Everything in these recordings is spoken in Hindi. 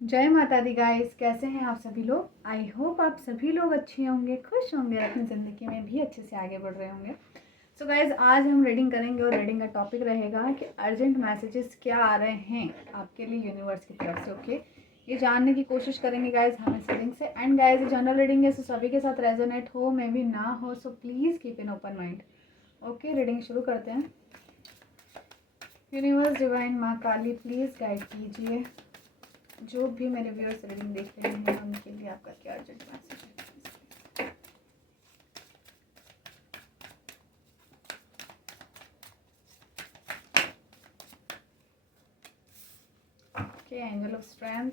जय माता दी गाइस, कैसे हैं आप सभी लोग। आई होप आप सभी लोग अच्छे होंगे, खुश होंगे, अपनी ज़िंदगी में भी अच्छे से आगे बढ़ रहे होंगे। सो गाइस, आज हम रीडिंग करेंगे और रीडिंग का टॉपिक रहेगा कि अर्जेंट मैसेजेस क्या आ रहे हैं आपके लिए यूनिवर्स की तरफ से। ओके, ये जानने की कोशिश करेंगे गाइस हम इस रीडिंग से। एंड गाइस, ये जनरल रीडिंग है, सो सभी के साथ रेजोनेट हो मे भी ना हो, so please keep in open mind. Okay, reading शुरू करते हैं। यूनिवर्स, डिवाइन माँ काली, प्लीज़ गाइड कीजिए जो भी मेरे व्यूअर्स रीडिंग देख रहे हैं उनके लिए आपका क्या अर्जेंट मैसेज है। Okay, angel of strength,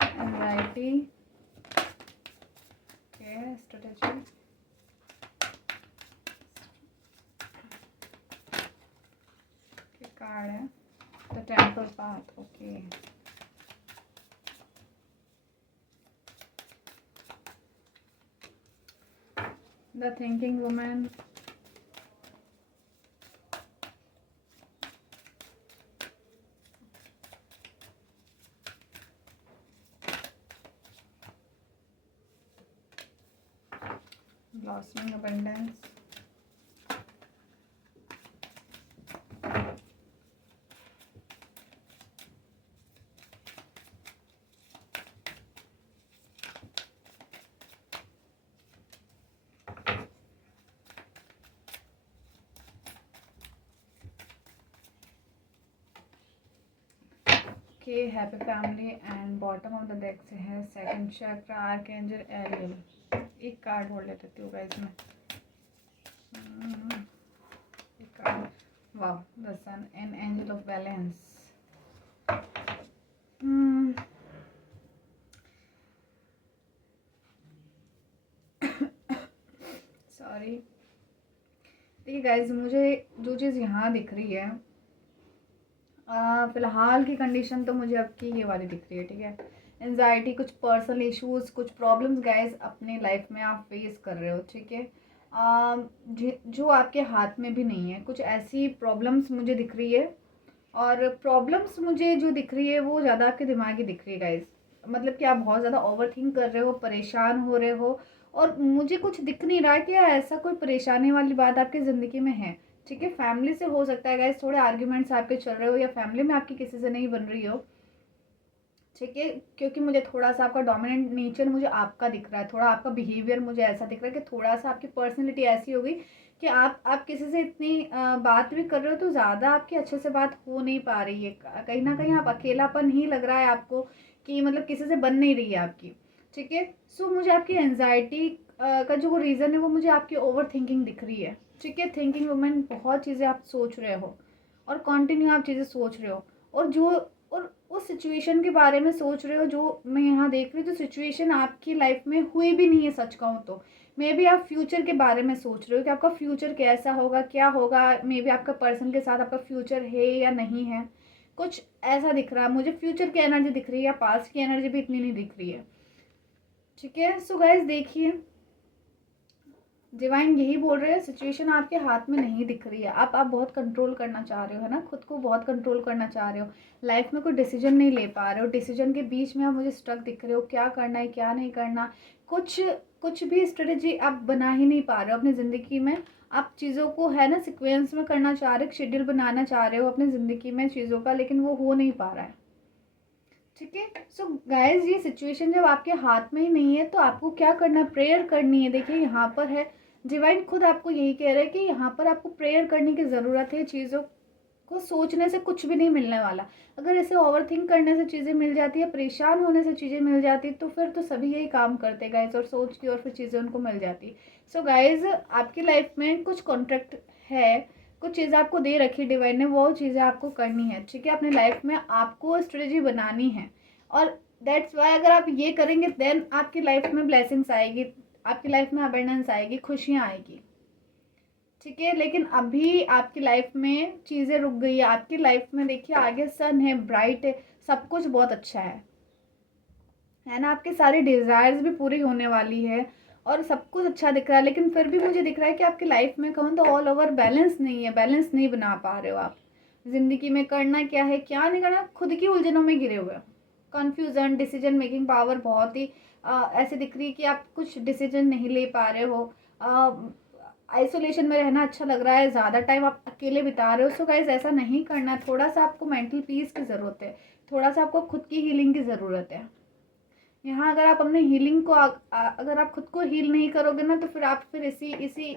anxiety, okay, strategy, card है the temple path. Okay, the thinking woman, blossoming abundance, okay, happy family. And bottom of the deck से है सेकंड चक्र, आर्कएंजल एरियल। एक कार्ड बोल लेते थे गाइस में। एक कार्ड, वाह, the sun and angel of balance. Sorry. देखिए गाइज, मुझे जो चीज़ यहाँ दिख रही है, फ़िलहाल की कंडीशन तो मुझे आपकी ये वाली दिख रही है। ठीक है, एनजाइटी, कुछ पर्सनल इश्यूज, कुछ प्रॉब्लम्स गाइज अपने लाइफ में आप फेस कर रहे हो। ठीक है, जो आपके हाथ में भी नहीं है, कुछ ऐसी प्रॉब्लम्स मुझे दिख रही है। और प्रॉब्लम्स मुझे जो दिख रही है वो ज़्यादा आपके दिमाग की दिख रही है गाइज। मतलब कि आप बहुत ज़्यादा ओवर थिंक कर रहे हो, परेशान हो रहे हो। और मुझे कुछ दिख नहीं रहा है कि ऐसा कोई परेशानी वाली बात आपकी ज़िंदगी में है। ठीक है, फैमिली से हो सकता है गाइज, थोड़े आर्ग्यूमेंट्स आपके चल रहे हो या फैमिली में आपकी किसी से नहीं बन रही हो। ठीक है, क्योंकि मुझे थोड़ा सा आपका डोमिनेंट नेचर मुझे आपका दिख रहा है, थोड़ा आपका बिहेवियर मुझे ऐसा दिख रहा है कि थोड़ा सा आपकी पर्सनैलिटी ऐसी हो गई कि आप किसी से इतनी बात भी कर रहे हो तो ज़्यादा आपकी अच्छे से बात हो नहीं पा रही है। कहीं ना कहीं आप अकेलापन ही लग रहा है आपको, कि मतलब किसी से बन नहीं रही है आपकी। ठीक है, सो मुझे आपकी एनजाइटी का जो रीज़न है वो मुझे आपकी ओवर थिंकिंग दिख रही है। ठीक है, थिंकिंग वुमेन, बहुत चीज़ें आप सोच रहे हो और कंटिन्यू आप चीज़ें सोच रहे हो। और जो और उस सिचुएशन के बारे में सोच रहे हो जो मैं यहाँ देख रही हूँ, तो सिचुएशन आपकी लाइफ में हुई भी नहीं है सच कहूँ तो। मे बी आप फ्यूचर के बारे में सोच रहे हो कि आपका फ्यूचर कैसा होगा, क्या होगा, मे बी आपका पर्सन के साथ आपका फ्यूचर है या नहीं है। कुछ ऐसा दिख रहा है मुझे, फ्यूचर की एनर्जी दिख रही है, पास्ट की एनर्जी भी इतनी नहीं दिख रही है। ठीक है, सो गाइज देखिए, डिवाइन यही बोल रहे हैं, सिचुएशन आपके हाथ में नहीं दिख रही है। आप बहुत कंट्रोल करना चाह रहे हो, है ना, खुद को बहुत कंट्रोल करना चाह रहे हो। लाइफ में कोई डिसीजन नहीं ले पा रहे हो, डिसीजन के बीच में आप मुझे स्ट्रक दिख रहे हो, क्या करना है क्या नहीं करना। कुछ कुछ भी स्ट्रेटेजी आप बना ही नहीं पा रहे हो अपनी ज़िंदगी में। आप चीज़ों को, है ना, सिक्वेंस में करना चाह रहे हो, शेड्यूल बनाना चाह रहे हो अपनी ज़िंदगी में चीज़ों का, लेकिन वो हो नहीं पा रहा है। ठीक है, सो गाइज, ये सिचुएशन जब आपके हाथ में ही नहीं है तो आपको क्या करना है, प्रेयर करनी है। देखिए यहाँ पर है, डिवाइन खुद आपको यही कह रहे हैं कि यहाँ पर आपको प्रेयर करने की ज़रूरत है। चीज़ों को सोचने से कुछ भी नहीं मिलने वाला। अगर ऐसे ओवर थिंक करने से चीज़ें मिल जाती है, परेशान होने से चीज़ें मिल जाती तो फिर तो सभी यही काम करते गाइज, और सोच की और फिर चीज़ें उनको मिल जाती। सो गाइज, आपकी लाइफ में कुछ कॉन्ट्रैक्ट है, कुछ चीज़ें आपको दे रखी डिवाइन ने, वो चीज़ें आपको करनी है। ठीक है, अपनी लाइफ में आपको स्ट्रेटजी बनानी है। और दैट्स वाई अगर आप ये करेंगे देन आपकी लाइफ में ब्लेसिंग्स आएगी, आपकी लाइफ में अबंडेंस आएगी, खुशियाँ आएगी। ठीक है, लेकिन अभी आपकी लाइफ में चीज़ें रुक गई है। आपकी लाइफ में देखिए आगे सन है, ब्राइट है, सब कुछ बहुत अच्छा है ना। आपकी सारी डिज़ायर्स भी पूरी होने वाली है। और सब कुछ अच्छा दिख रहा है, लेकिन फिर भी मुझे दिख रहा है कि आपकी लाइफ में कहूँ तो ऑल ओवर बैलेंस नहीं है, बैलेंस नहीं बना पा रहे हो आप। ज़िंदगी में करना क्या है क्या नहीं करना, खुद की उलझनों में घिरे हुए हो। कन्फ्यूज़न, डिसीजन मेकिंग पावर बहुत ही ऐसे दिख रही है कि आप कुछ डिसीजन नहीं ले पा रहे हो। आइसोलेशन में रहना अच्छा लग रहा है, ज़्यादा टाइम आप अकेले बिता रहे हो। सो गाइस ऐसा नहीं करना, थोड़ा सा आपको मेंटल पीस की ज़रूरत है, थोड़ा सा आपको खुद की हीलिंग की ज़रूरत है। यहाँ अगर आप अपने हीलिंग को अगर आप खुद को हील नहीं करोगे ना, तो फिर आप फिर इसी इसी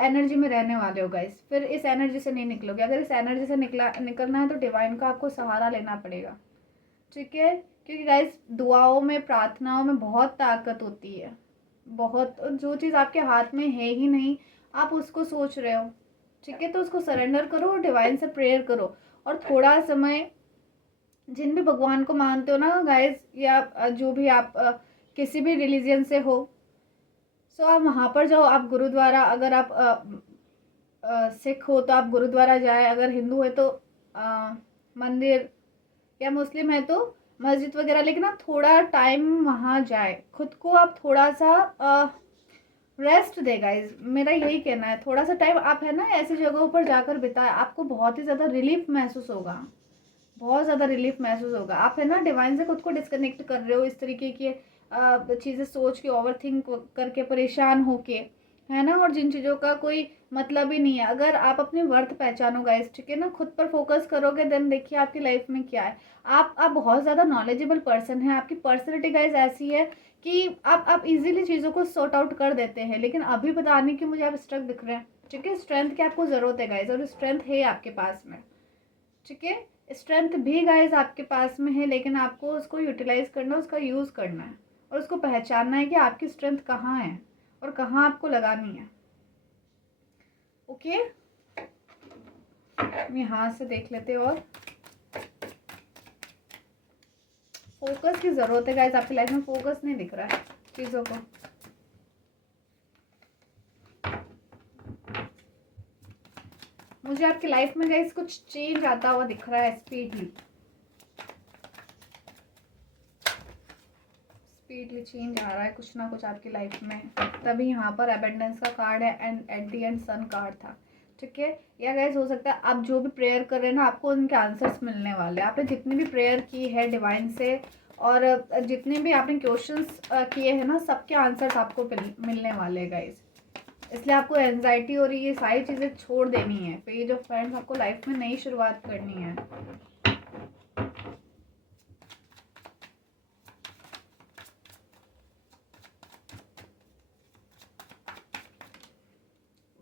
एनर्जी में रहने वाले हो गाइस, फिर इस एनर्जी से नहीं निकलोगे। अगर इस एनर्जी से निकलना है तो डिवाइन का आपको सहारा लेना पड़ेगा, ठीक है। क्योंकि गाइस दुआओं में, प्रार्थनाओं में बहुत ताकत होती है, बहुत। जो चीज़ आपके हाथ में है ही नहीं, आप उसको सोच रहे हो, ठीक है, तो उसको सरेंडर करो, डिवाइन से प्रेयर करो। और थोड़ा समय, जिन भी भगवान को मानते हो ना गाइस, या जो भी आप किसी भी रिलीजन से हो, सो आप वहाँ पर जाओ। आप गुरुद्वारा, अगर आप सिख हो तो आप गुरुद्वारा जाए, अगर हिंदू है तो मंदिर, या मुस्लिम है तो मस्जिद वगैरह, लेकिन आप थोड़ा टाइम वहाँ जाए, खुद को आप थोड़ा सा रेस्ट दे गाइज, मेरा यही कहना है। थोड़ा सा टाइम आप है ना ऐसी जगहों पर जाकर बिताए, आपको बहुत ही ज़्यादा रिलीफ महसूस होगा, बहुत ज़्यादा रिलीफ महसूस होगा। आप है ना डिवाइन से खुद को डिस्कनेक्ट कर रहे हो, इस तरीके की चीज़ें सोच के, ओवर थिंक करके, परेशान होके, है ना, और जिन चीज़ों का कोई मतलब ही नहीं है। अगर आप अपने वर्थ पहचानो गाइस, ठीक है ना, खुद पर फोकस करोगे, देन देखिए आपकी लाइफ में क्या है। आप बहुत ज़्यादा नॉलेजेबल पर्सन हैं, आपकी पर्सनैलिटी गाइस ऐसी है कि आप इजीली चीज़ों को सॉर्ट आउट कर देते हैं। लेकिन अभी पता नहीं कि मुझे आप स्ट्रक दिख रहे हैं, ठीक है। स्ट्रेंथ की आपको ज़रूरत है गाइस, और स्ट्रेंथ है आपके पास में, ठीक है। स्ट्रेंथ भी गाइस आपके पास में है, लेकिन आपको उसको यूटिलाइज करना, उसका यूज़ करना है, और उसको पहचानना है कि आपकी स्ट्रेंथ कहाँ है और कहाँ आपको लगानी है, ओके। यहाँ से देख लेते हैं। और फोकस की ज़रूरत है गाइस, आपकी लाइफ में फोकस नहीं दिख रहा है चीज़ों को। मुझे आपकी लाइफ में गाइस कुछ चेंज आता हुआ दिख रहा है, स्पीडली चेंज आ रहा है कुछ ना कुछ आपकी लाइफ में। तभी यहाँ पर अबेंडेंस का कार्ड है, and at the end sun card था, ठीक है। या गाइस हो सकता है आप जो भी प्रेयर कर रहे हैं ना, आपको उनके आंसर्स मिलने वाले हैं। आपने जितनी भी प्रेयर की है डिवाइन से, और जितने भी आपने क्वेश्चंस किए हैं ना, सबके आंसर्स आपको मिलने वाले हैं गाइस। इसलिए आपको एंजाइटी और ये सारी चीज़ें छोड़ देनी है, पेज ऑफ फ्रेंड्स, आपको लाइफ में नई शुरुआत करनी है।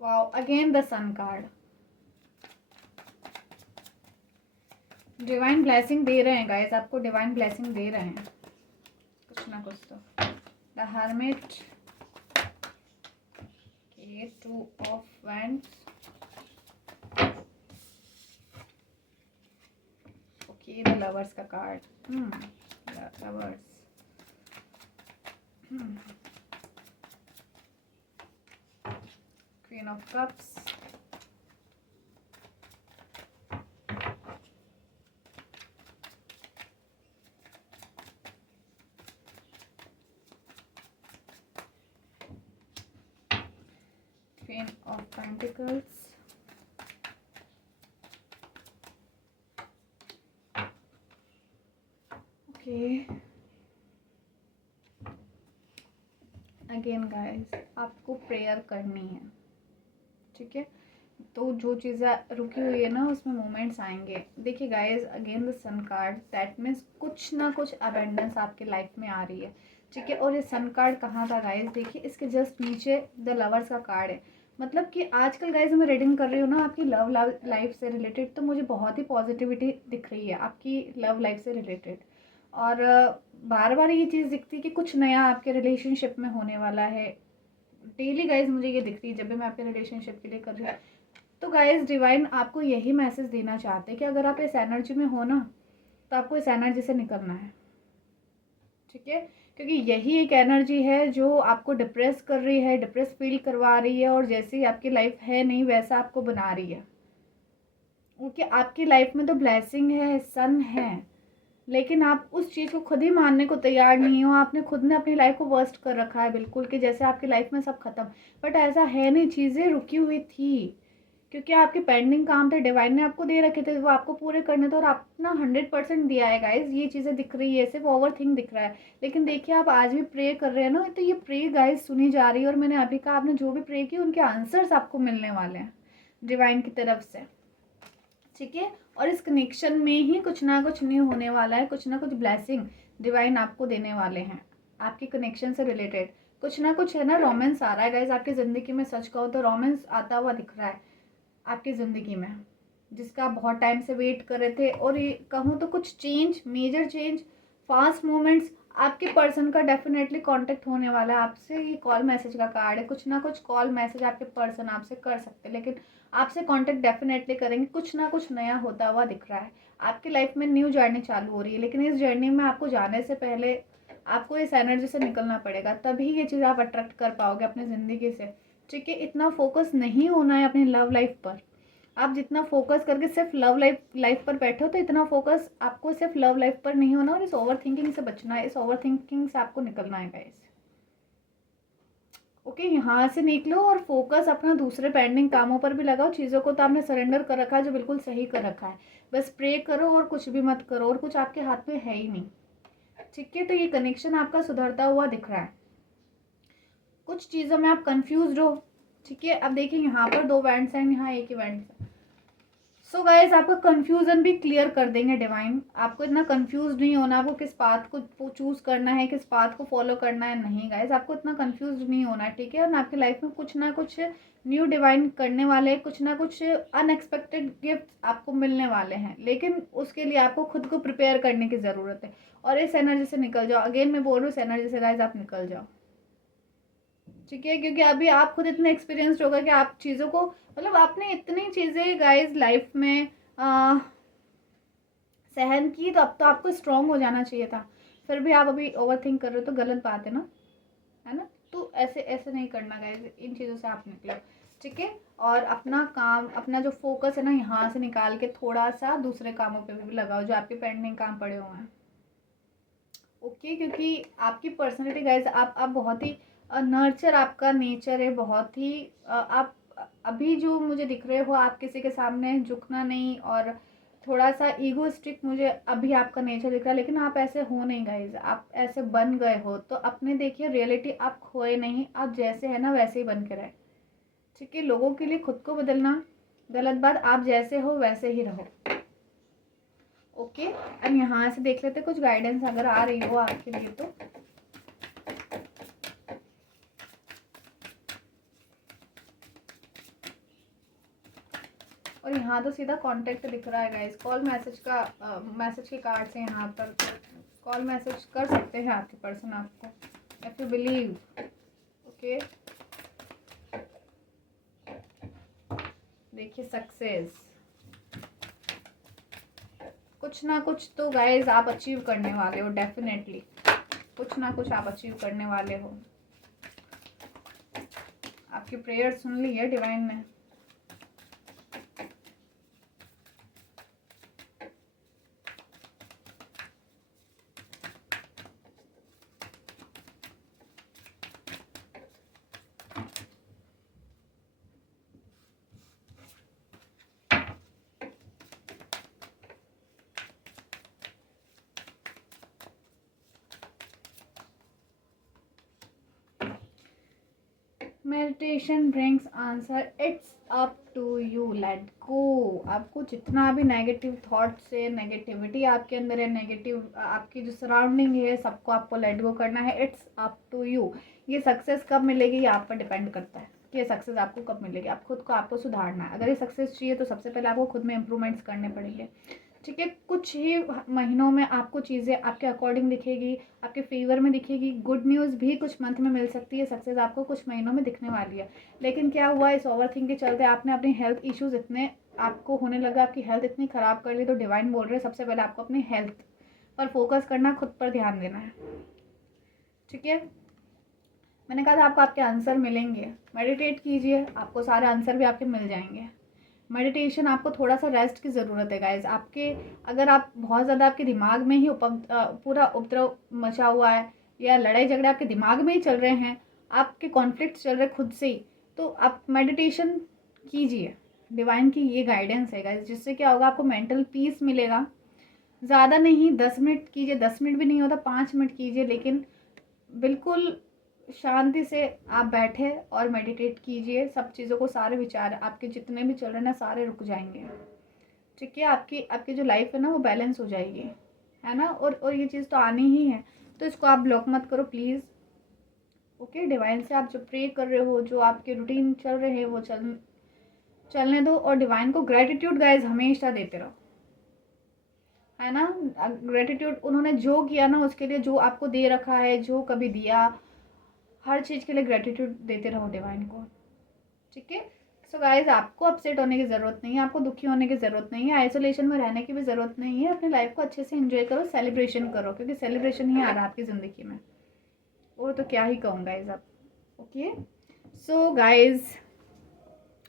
Wow, again the sun card. Divine blessing दे रहे हैं गाइस, आपको डिवाइन ब्लेसिंग दे रहे हैं कुछ ना कुछ तो। The hermit, okay, two of wands, okay, the lovers का card, lovers, queen of cups, Queen of Pentacles, okay, again guys आपको प्रेयर करनी है, ठीक है। तो जो चीज़ें रुकी हुई है ना, उसमें मोमेंट्स आएंगे। देखिए guys, again the sun card, that means कुछ ना कुछ अबेंडेंस आपके लाइफ में आ रही है, ठीक है। और ये सन कार्ड कहाँ था गाइस, देखिए इसके जस्ट नीचे द लवर्स का कार्ड है। मतलब कि आजकल गाइस मैं रीडिंग कर रही हूँ ना आपकी लव लाइफ से रिलेटेड, तो मुझे बहुत ही पॉजिटिविटी दिख रही है आपकी लव लाइफ से रिलेटेड। और बार बार ये चीज़ दिखती है कि कुछ नया आपके रिलेशनशिप में होने वाला है। डेली गाइज मुझे ये दिखती है जब भी मैं आपके रिलेशनशिप के लिए कर रही हूँ। तो गाइज डिवाइन आपको यही मैसेज देना चाहते हैं कि अगर आप इस एनर्जी में हो ना, तो आपको इस एनर्जी से निकलना है, ठीक है। क्योंकि यही एक एनर्जी है जो आपको डिप्रेस कर रही है, डिप्रेस फील करवा रही है, और जैसी आपकी लाइफ है नहीं वैसा आपको बना रही है। ओके, आपकी लाइफ में तो ब्लेसिंग है, सन है, लेकिन आप उस चीज़ को खुद ही मानने को तैयार नहीं हो। आपने खुद ने अपनी लाइफ को वर्स्ट कर रखा है बिल्कुल, कि जैसे आपकी लाइफ में सब खत्म। बट ऐसा है नहीं, चीज़ें रुकी हुई थी, क्योंकि आपके पेंडिंग काम थे, डिवाइन ने आपको दे रखे थे, वो आपको पूरे करने थे और आपने 100% दिया है गाइज। ये चीज़ें दिख रही है, सिर्फ ओवर थिंक दिख रहा है। लेकिन देखिए, आप आज भी प्रे कर रहे हैं ना, तो ये प्रे गाइज सुनी जा रही है। और मैंने अभी कहा, आपने जो भी प्रे किया उनके आंसर्स आपको मिलने वाले हैं डिवाइन की तरफ से, ठीक है। और इस कनेक्शन में ही कुछ ना कुछ न्यू होने वाला है, कुछ ना कुछ ब्लेसिंग डिवाइन आपको देने वाले हैं आपके कनेक्शन से रिलेटेड। कुछ ना कुछ है ना, रोमांस आ रहा है गाइज आपकी ज़िंदगी में। सच कहो तो रोमांस आता हुआ दिख रहा है आपकी ज़िंदगी में, जिसका आप बहुत टाइम से वेट कर रहे थे। और ये कहूँ तो कुछ change, major change, fast movements आपके पर्सन का डेफिनेटली कांटेक्ट होने वाला है आपसे। ये कॉल मैसेज का कार्ड है, कुछ ना कुछ कॉल मैसेज आपके पर्सन आपसे कर सकते हैं, लेकिन आपसे कांटेक्ट डेफिनेटली करेंगे। कुछ ना कुछ नया होता हुआ दिख रहा है आपकी लाइफ में, न्यू जर्नी चालू हो रही है। लेकिन इस जर्नी में आपको जाने से पहले आपको इस एनर्जी से निकलना पड़ेगा, तभी ये चीज़ आप अट्रैक्ट कर पाओगे अपनी ज़िंदगी से, ठीक है। इतना फोकस नहीं होना है अपनी लव लाइफ पर। आप जितना फोकस करके सिर्फ लव लाइफ पर बैठे हो, तो इतना फोकस आपको सिर्फ लव लाइफ पर नहीं होना, और इस ओवर थिंकिंग से बचना है। इस ओवर थिंकिंग से आपको निकलना है गाइस, ओके। यहाँ से निकलो और फोकस अपना दूसरे पेंडिंग कामों पर भी लगाओ। चीज़ों को तो आपने सरेंडर कर रखा है, जो बिल्कुल सही कर रखा है। बस प्रे करो और कुछ भी मत करो, और कुछ आपके हाथ में है ही नहीं, ठीक है। तो ये कनेक्शन आपका सुधरता हुआ दिख रहा है। कुछ चीज़ों में आप कंफ्यूज हो, ठीक है। अब देखिए, यहाँ पर 2 बैंड्स हैं, यहाँ एक ही बैंड है। सो गाइज, आपका कंफ्यूजन भी क्लियर कर देंगे डिवाइन। आपको इतना कंफ्यूज नहीं होना, आपको किस पाथ को चूज करना है, किस पाथ को फॉलो करना है। नहीं गाइज, आपको इतना कंफ्यूज नहीं होना है, ठीक है। और आपकी लाइफ में कुछ ना कुछ न्यू डिवाइन करने वाले, कुछ ना कुछ अनएक्सपेक्टेड गिफ्ट आपको मिलने वाले हैं। लेकिन उसके लिए आपको खुद को प्रिपेयर करने की ज़रूरत है, और इस एनर्जी से निकल जाओ। अगेन मैं बोल रही हूँ, इस एनर्जी से गाइज आप निकल जाओ, ठीक है। क्योंकि अभी आप खुद इतने एक्सपीरियंस्ड होगा कि आप चीज़ों को, मतलब आपने इतनी चीज़ें गाइज लाइफ में सहन की, तो अब तो आपको स्ट्रॉन्ग हो जाना चाहिए था। फिर भी आप अभी ओवर थिंक कर रहे हो, तो गलत बात है ना। तो ऐसे ऐसे नहीं करना गाइज, इन चीज़ों से आप निकलो, ठीक है। और अपना काम, अपना जो फोकस है ना, यहाँ से निकाल के थोड़ा सा दूसरे कामों पे भी लगाओ, जो आपके पेंडिंग काम पड़े हुए हैं, ओके। क्योंकि आपकी पर्सनैलिटी गाइज, आप बहुत ही नर्चर आपका नेचर है, बहुत ही आप अभी जो मुझे दिख रहे हो, आप किसी के सामने झुकना नहीं, और थोड़ा सा ईगोइस्टिक मुझे अभी आपका नेचर दिख रहा है। लेकिन आप ऐसे हो नहीं गाइज, आप ऐसे बन गए हो। तो अपने देखिए, रियलिटी आप खोए नहीं, आप जैसे है ना वैसे ही बन के रहे, ठीक है। लोगों के लिए खुद को बदलना गलत बात, आप जैसे हो वैसे ही रहो, ओके। अब यहाँ से देख लेते कुछ गाइडेंस अगर आ रही हो आपके लिए तो। और यहाँ तो सीधा कांटेक्ट दिख रहा है गाइस, कॉल मैसेज का, मैसेज के कार्ड से यहाँ पर कॉल मैसेज कर सकते हैं आपके पर्सन आपको, इफ यू बिलीव, ओके। देखिए, सक्सेस, कुछ ना कुछ तो गाइस आप अचीव करने वाले हो, डेफिनेटली कुछ ना कुछ आप अचीव करने वाले हो। आपकी प्रेयर सुन ली है डिवाइन ने। Meditation brings answer, it's up to you, let go. आपको जितना भी नेगेटिव थॉट्स है, नेगेटिविटी आपके अंदर है, नेगेटिव आपकी जो सराउंडिंग है, सबको आपको लेट गो करना है। It's up to you. ये सक्सेस कब मिलेगी, ये आप पर डिपेंड करता है कि ये सक्सेस आपको कब मिलेगी। आप खुद को, आपको सुधारना है। अगर ये सक्सेस चाहिए तो सबसे पहले आपको खुद में इंप्रूवमेंट्स करने पड़ेंगे, ठीक है। कुछ ही महीनों में आपको चीज़ें आपके अकॉर्डिंग दिखेगी, आपके फेवर में दिखेगी। गुड न्यूज़ भी कुछ मंथ में मिल सकती है, सक्सेस आपको कुछ महीनों में दिखने वाली है। लेकिन क्या हुआ, इस ओवर थिंक के चलते आपने अपनी हेल्थ इश्यूज इतने आपको होने लगा, आपकी हेल्थ इतनी ख़राब कर ली। तो डिवाइन बोल रहे हैं सबसे पहले आपको अपनी हेल्थ पर फोकस करना, खुद पर ध्यान देना है, ठीक है। मैंने कहा था आपको आपके आंसर मिलेंगे, मेडिटेट कीजिए, आपको सारे आंसर भी आपके मिल जाएंगे, मेडिटेशन आपको थोड़ा सा रेस्ट की ज़रूरत है गाइज। आपके अगर आप बहुत ज़्यादा आपके दिमाग में ही पूरा उपद्रव मचा हुआ है या लड़ाई झगड़े आपके दिमाग में ही चल रहे हैं, आपके कॉन्फ्लिक्ट चल रहे खुद से ही, तो आप मेडिटेशन कीजिए। डिवाइन की ये गाइडेंस है गाइज, जिससे क्या होगा, आपको मेंटल पीस मिलेगा। ज़्यादा नहीं, 10 मिनट कीजिए, 10 मिनट भी नहीं होता, 5 मिनट कीजिए, लेकिन बिल्कुल शांति से आप बैठे और मेडिटेट कीजिए। सब चीज़ों को, सारे विचार आपके जितने भी चल रहे हैं ना, सारे रुक जाएंगे। ठीक है, आपकी आपकी जो लाइफ है ना वो बैलेंस हो जाएगी, है ना। और ये चीज़ तो आनी ही है, तो इसको आप ब्लॉक मत करो प्लीज़। ओके, डिवाइन से आप जो प्रे कर रहे हो, जो आपके रूटीन चल रहे हैं, वो चलने दो। और डिवाइन को ग्रेटिट्यूड गाइज हमेशा देते रहो, है ना। ग्रेटिट्यूड, उन्होंने जो किया ना उसके लिए, जो आपको दे रखा है, जो कभी दिया, हर चीज़ के लिए ग्रेटिट्यूड देते रहो डिवाइन को। ठीक है, सो गाइज आपको अपसेट होने की ज़रूरत नहीं है, आपको दुखी होने की ज़रूरत नहीं है, आइसोलेशन में रहने की भी ज़रूरत नहीं है। अपनी लाइफ को अच्छे से एंजॉय करो, सेलिब्रेशन करो, क्योंकि सेलिब्रेशन ही आ रहा है आपकी ज़िंदगी में। और तो क्या ही कहूँ गाइज आप। Okay, so guys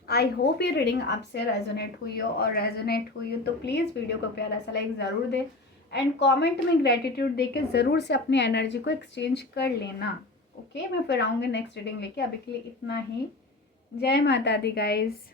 I hope ये रीडिंग आपसे रेजोनेट हुई हो, और रेजोनेट हुई हो तो प्लीज़ वीडियो को प्यारा सा लाइक ज़रूर दें, एंड कमेंट में ग्रेटिट्यूड दे के ज़रूर से अपनी एनर्जी को एक्सचेंज कर लेना। ओके, मैं फिर आऊँगी नेक्स्ट रीडिंग लेके। अभी के लिए इतना ही। जय माता दी गाइज।